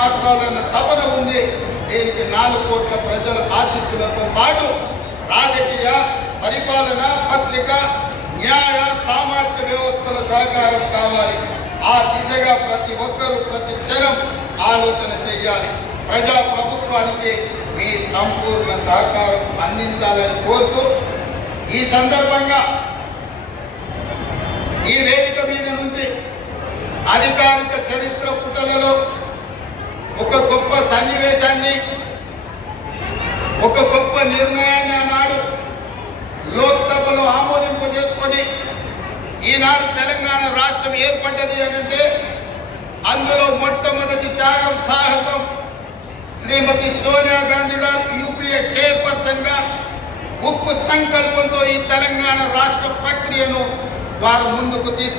మార్చాలన్న తపన ఉంది. దీనికి 4 కోట్ల ప్రజల ఆశీస్సులతో పాటు రాజకీయ, పరిపాలన, పత్రిక, న్యాయ, సామాజిక వ్యవస్థల సహకారం కావాలి. ఆ దిశగా ప్రతి ఒక్కరూ ప్రతి క్షణం ఆలోచన చేయాలి. ప్రజా ప్రభుత్వానికి మీ సంపూర్ణ సహకారం అందించాలని కోరుతూ ఈ సందర్భంగా ఈ వేదిక మీద నుంచి అధికారిక చరిత్ర పుటలలో ఒక గొప్ప సన్నివేశాన్ని, ఒక గొప్ప నిర్ణయాన్ని ఆనాడు లోక్సభలో ఆమోదింపు చేసుకొని ఈనాడు తెలంగాణ రాష్ట్రం ఏర్పడ్డది అంటే అందులో మొట్టమొదటి త్యాగం, సాహసం శ్రీమతి సోనియా గాంధీ గారు యూపీఏ చైర్పర్సన్ గా ఉక్కు సంకల్పంతో ఈ తెలంగాణ రాష్ట్ర ప్రక్రియను వారు ముందుకు తీసుకెళ్లారు.